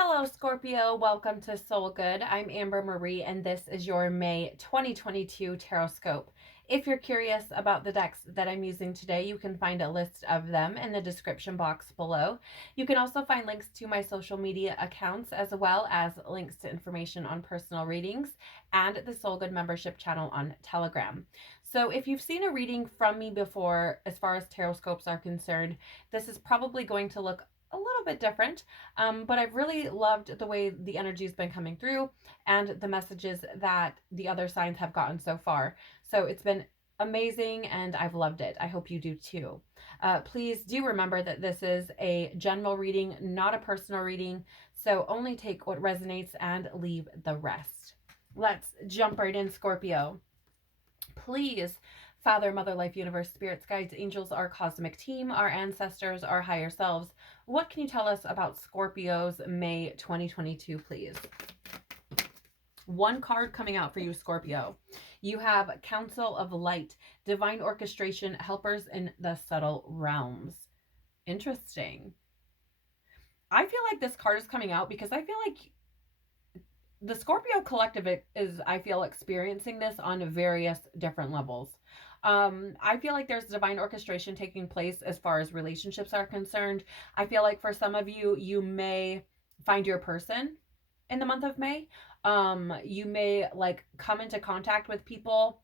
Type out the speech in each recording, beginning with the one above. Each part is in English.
Hello, Scorpio. Welcome to Soul Good. I'm Amber Marie, and this is your May 2022 Tarotscope. If you're curious about the decks that I'm using today, you can find a list of them in the description box below. You can also find links to my social media accounts, as well as links to information on personal readings and the Soul Good membership channel on Telegram. So if you've seen a reading from me before, as far as Tarotscopes are concerned, this is probably going to look a little bit different, but I've really loved the way the energy's been coming through and the messages that the other signs have gotten so far. So it's been amazing and I've loved it. I hope you do too. Please do remember that this is a general reading, not a personal reading. So only take what resonates and leave the rest. Let's jump right in, Scorpio. Please, Father, Mother, Life, Universe, Spirits, Guides, Angels, our cosmic team, our ancestors, our higher selves, what can you tell us about Scorpio's May 2022, please? One card coming out for you, Scorpio. You have Council of Light, Divine Orchestration, Helpers in the Subtle Realms. Interesting. I feel like this card is coming out because I feel like the Scorpio collective is, I feel, experiencing this on various different levels. I feel like there's divine orchestration taking place as far as relationships are concerned. I feel like for some of you, you may find your person in the month of May. You may like come into contact with people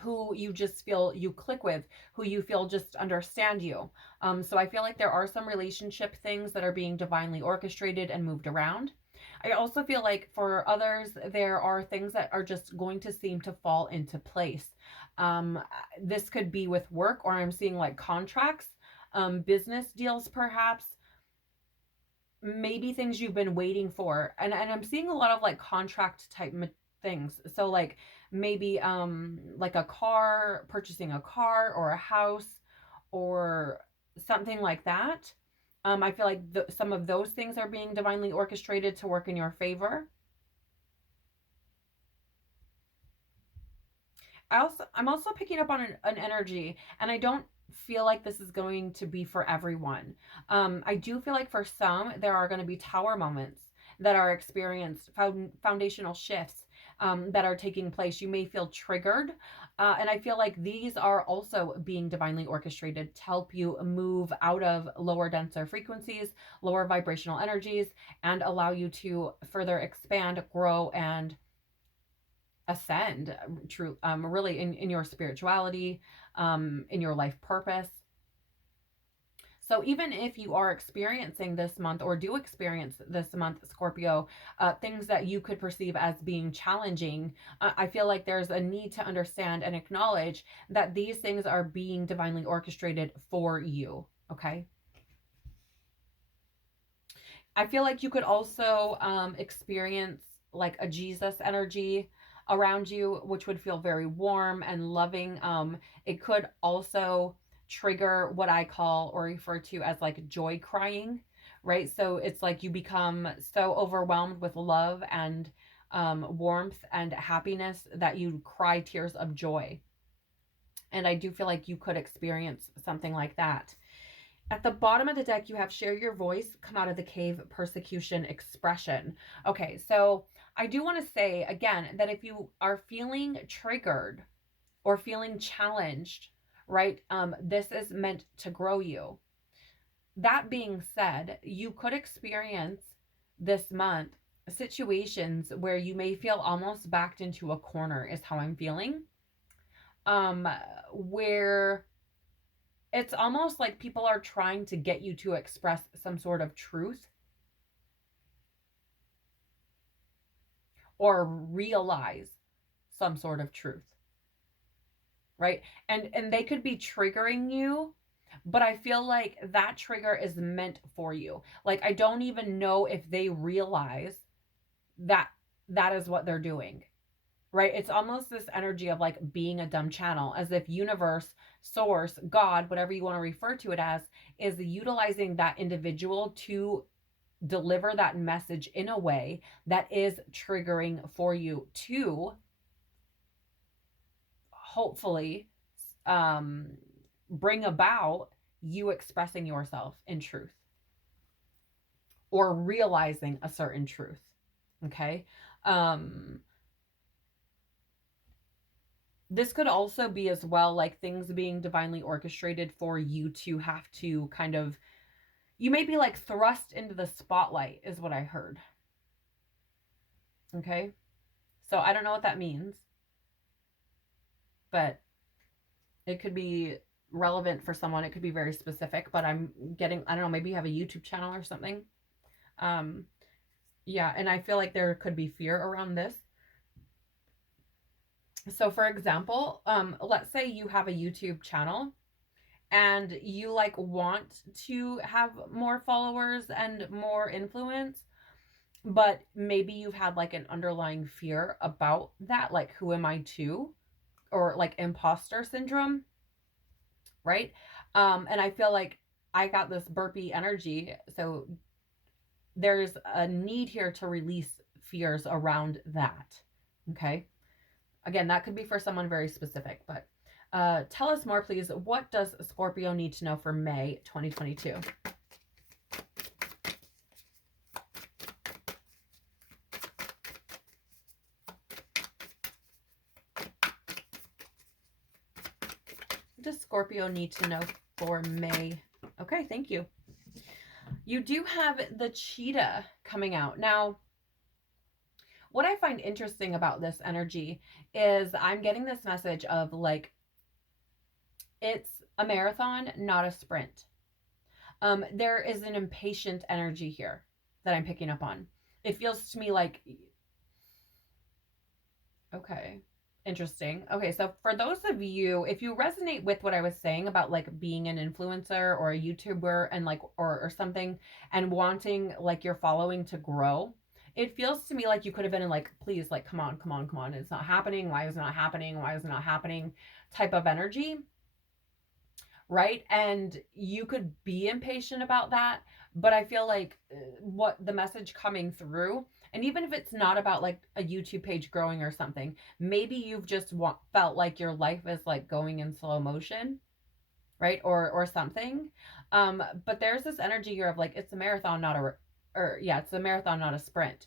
who you just feel you click with, who you feel just understand you. So I feel like there are some relationship things that are being divinely orchestrated and moved around. I also feel like for others, there are things that are just going to seem to fall into place. Um, this could be with work, or I'm seeing like contracts, business deals, perhaps, maybe things you've been waiting for. And I'm seeing a lot of like contract type things. So like maybe like a car, purchasing a car or a house or something like that. I feel like some of those things are being divinely orchestrated to work in your favor. I'm also picking up on an energy, and I don't feel like this is going to be for everyone. I do feel like for some, there are going to be tower moments that are experienced, foundational shifts that are taking place. You may feel triggered. And I feel like these are also being divinely orchestrated to help you move out of lower, denser frequencies, lower vibrational energies, and allow you to further expand, grow, and ascend true really in your spirituality, in your life purpose. So even if you are experiencing this month, or do experience this month, Scorpio, things that you could perceive as being challenging, I feel like there's a need to understand and acknowledge that these things are being divinely orchestrated for you. Okay. I feel like you could also experience like a Jesus energy around you, which would feel very warm and loving. It could also trigger what I call or refer to as like joy crying, right? So it's like you become so overwhelmed with love and warmth and happiness that you cry tears of joy. And I do feel like you could experience something like that. At the bottom of the deck, you have share your voice, come out of the cave, persecution, expression. Okay, so I do want to say again that if you are feeling triggered or feeling challenged, right, this is meant to grow you. That being said, you could experience this month situations where you may feel almost backed into a corner, is how I'm feeling. Um, where it's almost like people are trying to get you to express some sort of truth or realize some sort of truth, right? And they could be triggering you, but I feel like that trigger is meant for you. Like I don't even know if they realize that that is what they're doing. Right? It's almost this energy of like being a dumb channel, as if universe, source, God, whatever you want to refer to it as, is utilizing that individual to deliver that message in a way that is triggering for you to hopefully um, bring about you expressing yourself in truth. or realizing a certain truth. Okay. This could also be as well like things being divinely orchestrated for you to have to kind of, you may be like thrust into the spotlight, is what I heard. Okay. So I don't know what that means, but it could be relevant for someone. It could be very specific, but I'm getting, I don't know, maybe you have a YouTube channel or something. Um, yeah. And I feel like there could be fear around this. So for example, let's say you have a YouTube channel and you like want to have more followers and more influence, but maybe you've had like an underlying fear about that, like who am I to, or like imposter syndrome, right? And I feel like I got this burpee energy, so there's a need here to release fears around that. Okay, again, that could be for someone very specific, but tell us more, please. What does Scorpio need to know for May 2022? What does Scorpio need to know for May? Okay, thank you. You do have the cheetah coming out. Now, what I find interesting about this energy is I'm getting this message of like, it's a marathon, not a sprint. There is an impatient energy here that I'm picking up on. It feels to me like, okay, interesting. Okay, so for those of you, if you resonate with what I was saying about like being an influencer or a YouTuber and like, or something, and wanting like your following to grow, it feels to me like you could have been in like, please, like, come on, come on, come on. It's not happening. Why is it not happening? Why is it not happening? Type of energy, right? And you could be impatient about that, but I feel like what the message coming through, and even if it's not about like a YouTube page growing or something, maybe you've just felt like your life is like going in slow motion, right? Or something. But there's this energy here of like, it's a marathon, not a, or yeah, it's a marathon, not a sprint,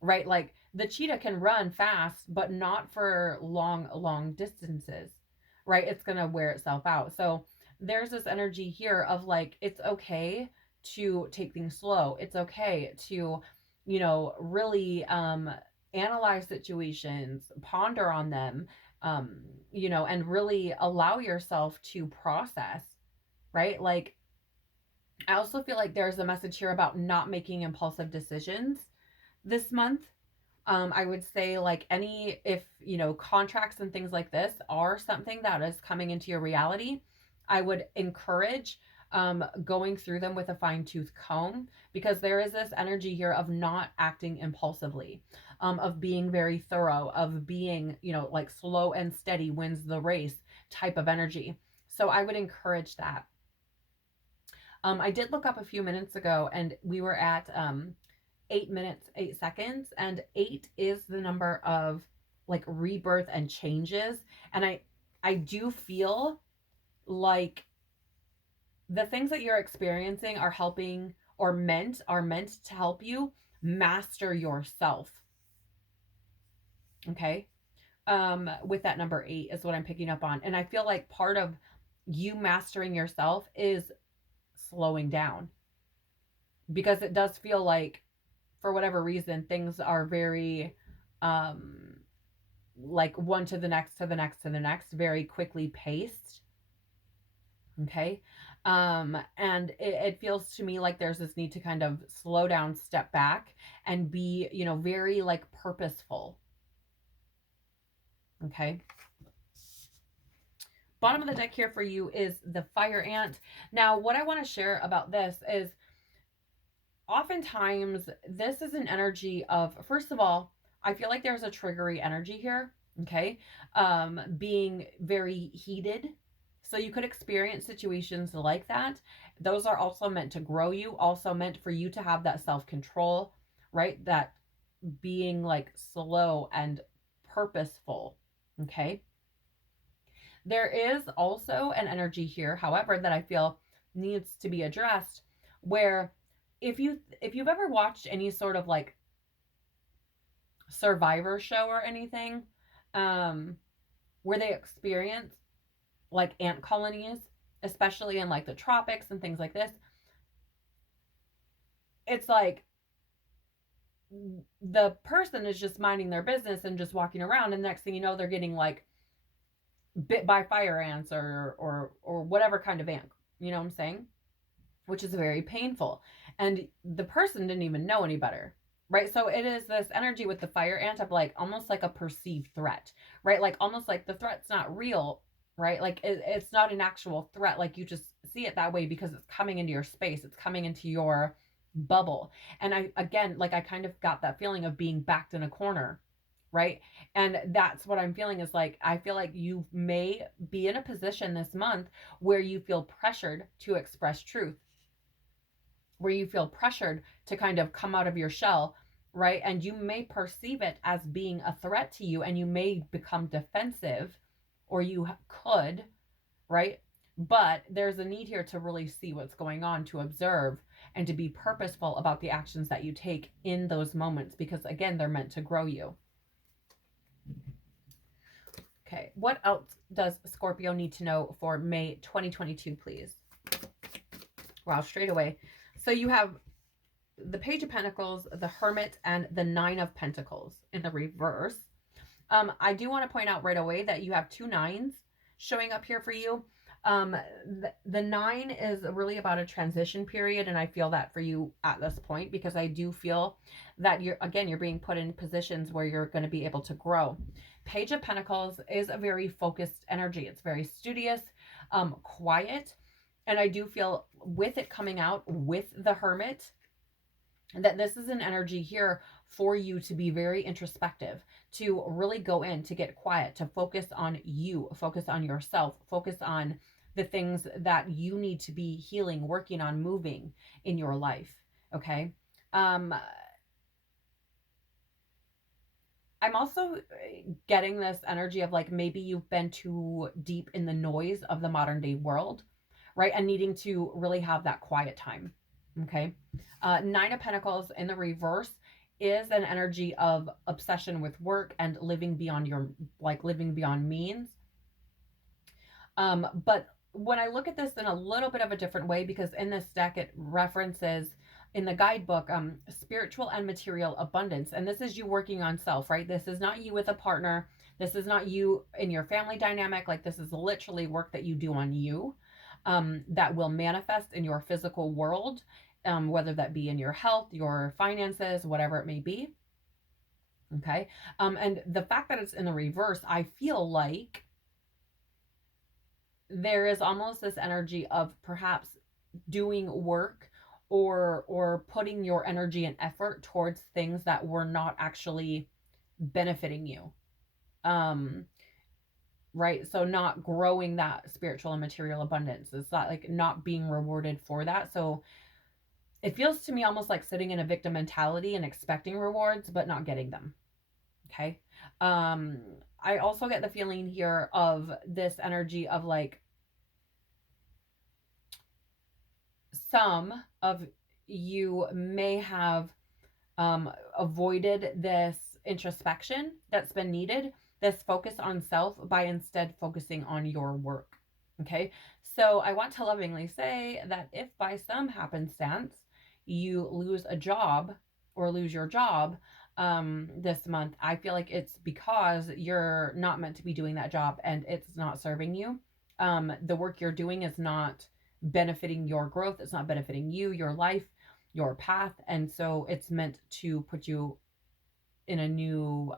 right? Like the cheetah can run fast, but not for long distances, right? It's going to wear itself out. So there's this energy here of like, it's okay to take things slow. It's okay to, really analyze situations, ponder on them, and really allow yourself to process, right? Like, I also feel like there's a message here about not making impulsive decisions this month. I would say like any, if contracts and things like this are something that is coming into your reality, I would encourage going through them with a fine tooth comb, because there is this energy here of not acting impulsively, of being very thorough, of being, like slow and steady wins the race type of energy. So I would encourage that. I did look up a few minutes ago and we were at 8 minutes, 8 seconds, and 8 is the number of like rebirth and changes. And I do feel like the things that you're experiencing are helping, or are meant to help you master yourself. Okay. With that number 8 is what I'm picking up on. And I feel like part of you mastering yourself is slowing down, because it does feel like, for whatever reason, things are very like one to the next to the next to the next, very quickly paced. Okay. And it feels to me like there's this need to kind of slow down, step back, and be, very like purposeful. Okay. Bottom of the deck here for you is the fire ant. Now, what I want to share about this is, oftentimes this is an energy of, first of all, I feel like there's a triggery energy here. Okay. Being very heated. So you could experience situations like that. Those are also meant to grow you, also meant for you to have that self-control, right? That being like slow and purposeful. Okay. There is also an energy here, however, that I feel needs to be addressed, where if you've ever watched any sort of like Survivor show or anything, um, where they experience like ant colonies, especially in like the tropics and things like this, it's like the person is just minding their business and just walking around, and the next thing you know, they're getting like bit by fire ants or whatever kind of ant. You know what I'm saying? Which is very painful. And the person didn't even know any better. Right. So it is this energy with the fire ant of like almost like a perceived threat, right? Like almost like the threat's not real, right? Like it's not an actual threat. Like you just see it that way because it's coming into your space, it's coming into your bubble. And I, again, like I kind of got that feeling of being backed in a corner, right? And that's what I'm feeling is like, I feel like you may be in a position this month where you feel pressured to express truth, where you feel pressured to kind of come out of your shell, right? And you may perceive it as being a threat to you, and you may become defensive, or you could, right? But there's a need here to really see what's going on, to observe, and to be purposeful about the actions that you take in those moments, because again, they're meant to grow you. Okay, what else does Scorpio need to know for May 2022, please? Wow, straight away. So you have the Page of Pentacles, the Hermit, and the Nine of Pentacles in the reverse. I do want to point out right away that you have two nines showing up here for you. The nine is really about a transition period, and I feel that for you at this point, because I do feel that you're being put in positions where you're going to be able to grow. Page of Pentacles is a very focused energy. It's very studious, quiet, and I do feel with it coming out with the Hermit that this is an energy here for you to be very introspective, to really go in, to get quiet, to focus on you, focus on yourself, focus on the things that you need to be healing, working on, moving in your life. Okay. I'm also getting this energy of like maybe you've been too deep in the noise of the modern day world, right? And needing to really have that quiet time. Okay. Nine of Pentacles in the reverse is an energy of obsession with work and living beyond living beyond means. But when I look at this in a little bit of a different way, because in this deck, it references in the guidebook, spiritual and material abundance. And this is you working on self, right? This is not you with a partner. This is not you in your family dynamic. Like this is literally work that you do on you, that will manifest in your physical world, whether that be in your health, your finances, whatever it may be. Okay. And the fact that it's in the reverse, I feel like there is almost this energy of perhaps doing work or putting your energy and effort towards things that were not actually benefiting you. Right? So not growing that spiritual and material abundance. It's not like not being rewarded for that. So it feels to me almost like sitting in a victim mentality and expecting rewards, but not getting them. Okay. I also get the feeling here of this energy of like some of you may have avoided this introspection that's been needed, this focus on self, by instead focusing on your work. Okay. So I want to lovingly say that if by some happenstance you lose a job or lose your job this month, I feel like it's because you're not meant to be doing that job and it's not serving you. The work you're doing is not benefiting your growth. It's not benefiting you, your life, your path. And so it's meant to put you in a new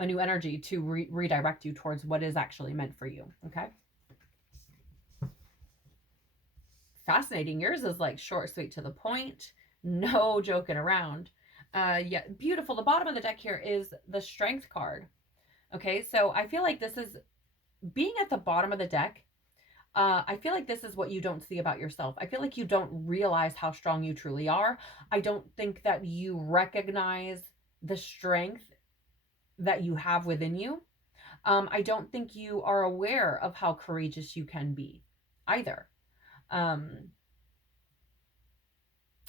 energy to redirect you towards what is actually meant for you. Okay. Fascinating. Yours is like short, sweet, to the point. No joking around. Yeah, beautiful. The bottom of the deck here is the Strength card. Okay, so I feel like this is being at the bottom of the deck. I feel like this is what you don't see about yourself. I feel like you don't realize how strong you truly are. I don't think that you recognize the strength that you have within you. I don't think you are aware of how courageous you can be either.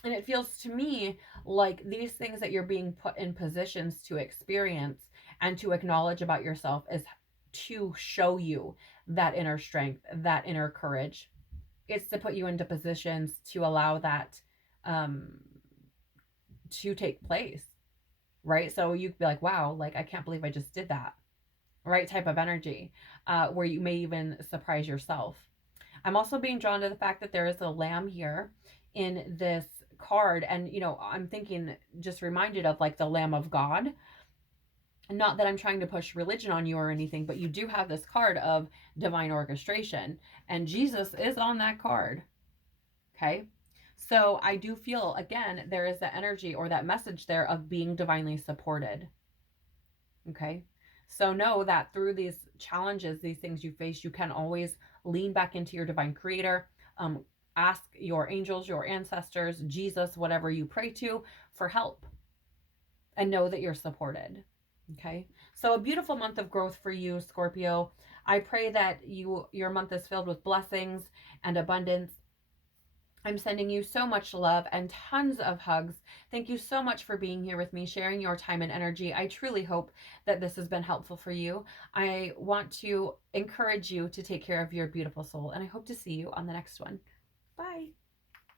And it feels to me like these things that you're being put in positions to experience and to acknowledge about yourself is to show you that inner strength, that inner courage. It's to put you into positions to allow that um, to take place, right? So you'd be like, wow, like I can't believe I just did that, right? Type of energy, where you may even surprise yourself. I'm also being drawn to the fact that there is a lamb here in this card. And, I'm thinking, just reminded of like the Lamb of God. Not that I'm trying to push religion on you or anything, but you do have this card of divine orchestration, and Jesus is on that card. Okay. So I do feel, again, there is that energy or that message there of being divinely supported. Okay. So know that through these challenges, these things you face, you can always lean back into your divine creator. Ask your angels, your ancestors, Jesus, whatever you pray to, for help, and know that you're supported. Okay. So a beautiful month of growth for you, Scorpio. I pray that your month is filled with blessings and abundance. I'm sending you so much love and tons of hugs. Thank you so much for being here with me, sharing your time and energy. I truly hope that this has been helpful for you. I want to encourage you to take care of your beautiful soul, and I hope to see you on the next one. Bye.